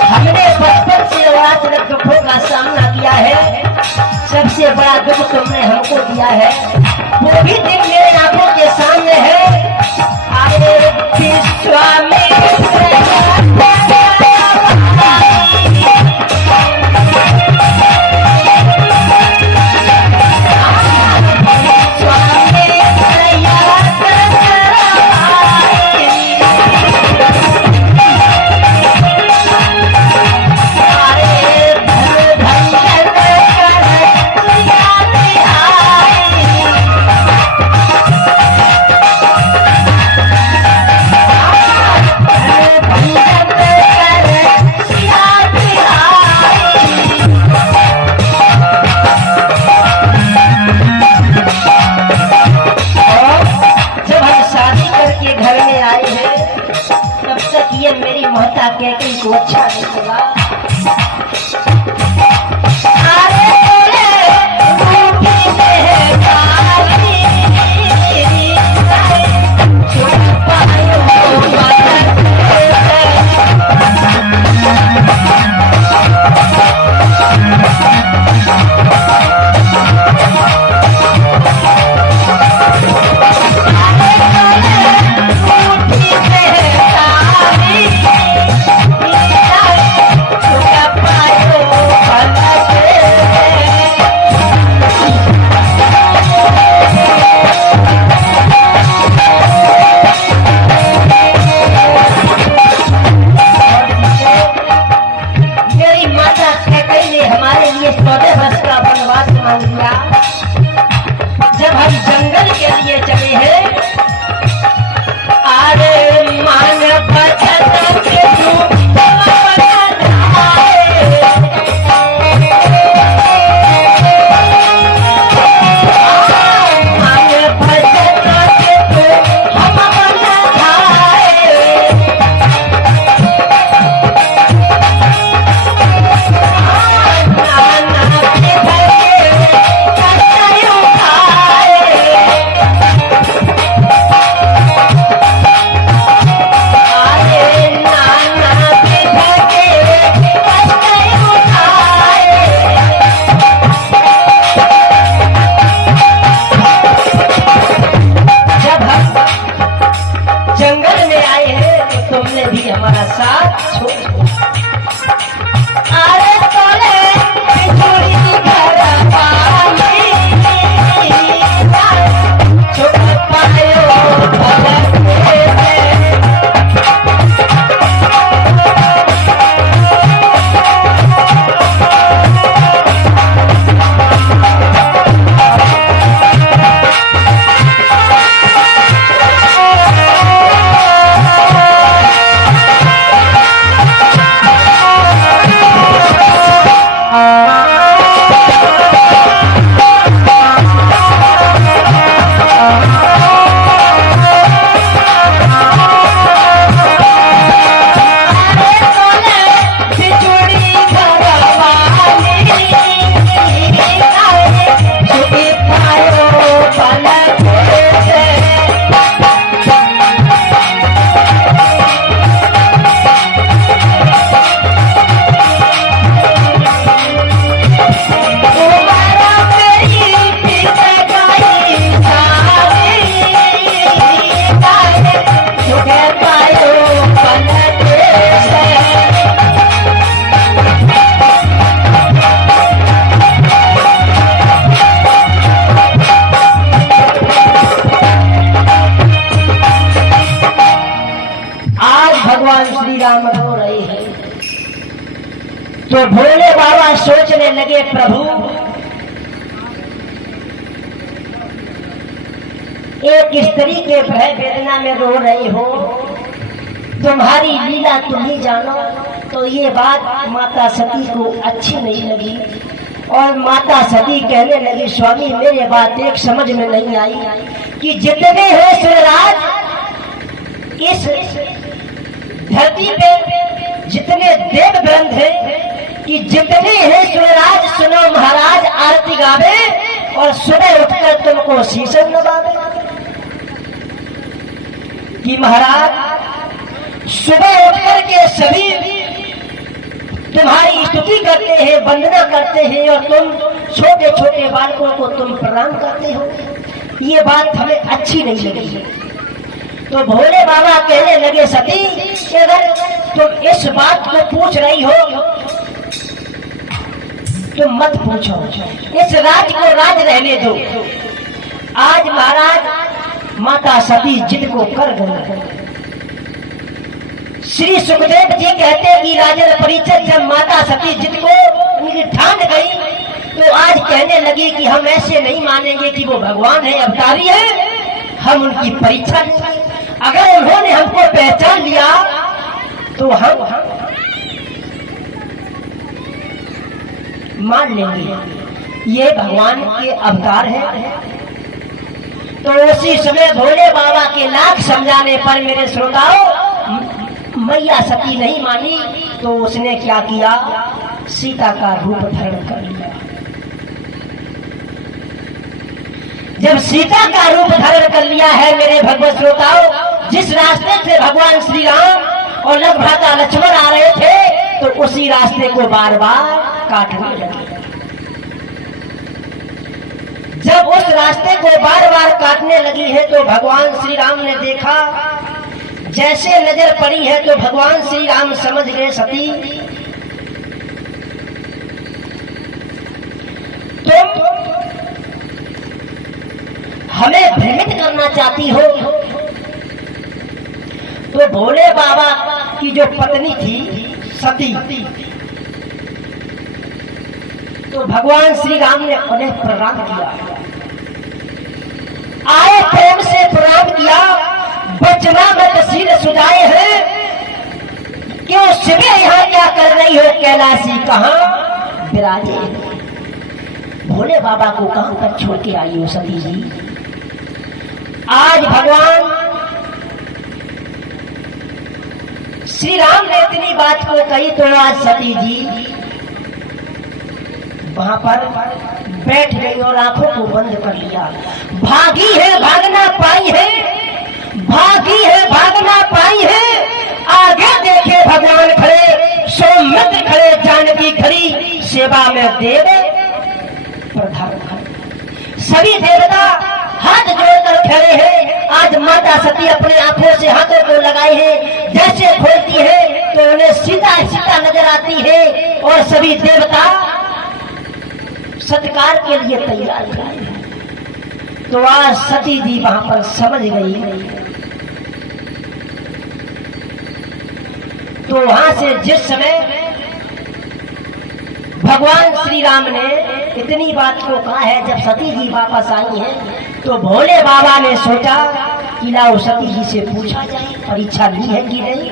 हमने बचपन से आज तक दुखों का सामना किया है, सबसे बड़ा दुख तुमने हमको दिया है। वो भी दिन मेरे आंखों के सामने है। आगे कहती को अच्छा नहीं लगा। जब हम जंगल के लिए चले हैं, आरे मान बचत के जंगल में आए हैं, तो तुमने भी हमारा साथ छोड़। अरे तोले बिछोड़ी घर पानी, छोड़ पायो रो रहे हैं। तो भोले बाबा सोचने लगे, प्रभु एक स्त्री के भय वेदना में रो रहे हो, तुम्हारी लीला तुम ही जानो। तो ये बात माता सती को अच्छी नहीं लगी और माता सती कहने लगी, स्वामी मेरे बात एक समझ में नहीं आई कि जितने हैं सूर्यराज इस धरती पे, जितने देव ग्रंथ हैं कि जितने हैं सूर्यराज, सुनो महाराज आरती गावे और सुबह उठकर तुमको शीशम नवावे। कि महाराज सुबह उठकर के सभी करते हैं, वंदना करते हैं, और तुम छोटे छोटे बालकों को तुम प्रणाम करते हो, ये बात हमें अच्छी नहीं लगी। तो भोले बाबा कहने लगे, सती कि अगर तुम इस बात को पूछ रही हो तो मत पूछो, इस राज को राज रहने दो। आज महाराज माता सती जिद को कर गई। श्री सुखदेव जी कहते हैं कि राजन परिचय जब माता सती जिद को उनकी ठान गई तो आज कहने लगी कि हम ऐसे नहीं मानेंगे कि वो भगवान है, अवतारी है, हम उनकी परीक्षा लेंगे। अगर उन्होंने हमको पहचान लिया तो हम मान लेंगे ये भगवान के अवतार है। तो उसी समय भोले बाबा के लाख समझाने पर मेरे श्रोताओं मैया सती नहीं मानी, तो उसने क्या किया, सीता का रूप धारण कर लिया। जब सीता का रूप धारण कर लिया है मेरे भगवत श्रोताओ, जिस रास्ते से भगवान श्री राम और लक्ष्मण लक्ष्मण आ रहे थे तो उसी रास्ते को बार बार काटने लगे। जब उस रास्ते को बार बार काटने लगी है तो भगवान श्री राम ने देखा, जैसे नजर पड़ी है तो भगवान श्री राम समझ गए सती तुम हमें भ्रमित करना चाहती हो। तो भोले बाबा की जो पत्नी थी सती, तो भगवान श्री राम ने उन्हें प्रणाम किया, आए प्रेम से प्रणाम किया, बचना मत सिर सुजाए हैं, क्यों सुबह यहाँ क्या कर रही हो, कैलाशी कहाँ विराजे। भोले बाबा को कहां पर छोड़ के आई हो सती जी। आज भगवान श्री राम ने इतनी बात को कही तो आज सती जी वहां पर बैठ गई और आंखों को बंद कर लिया। भागी है भागना पाई है, भागी है भागना पाई है, आगे देखे भगवान खड़े, सौमित्र खड़े, जानकी खड़ी, सेवा में देव प्रधान खड़े। सभी देवता हाथ जोड़कर खड़े हैं। आज माता सती अपने आंखों से हाथों को लगाई है, जैसे खोलती है तो उन्हें सीधा सीधा नजर आती है और सभी देवता सत्कार के लिए तैयार हैं। तो आज सती जी वहां पर समझ गई, तो वहां से जिस समय भगवान श्री राम ने इतनी बात को कहा है, जब सती जी वापस आई हैं तो भोले बाबा ने सोचा कि लाओ सती जी से पूछा जाए, परीक्षा ली है कि नहीं।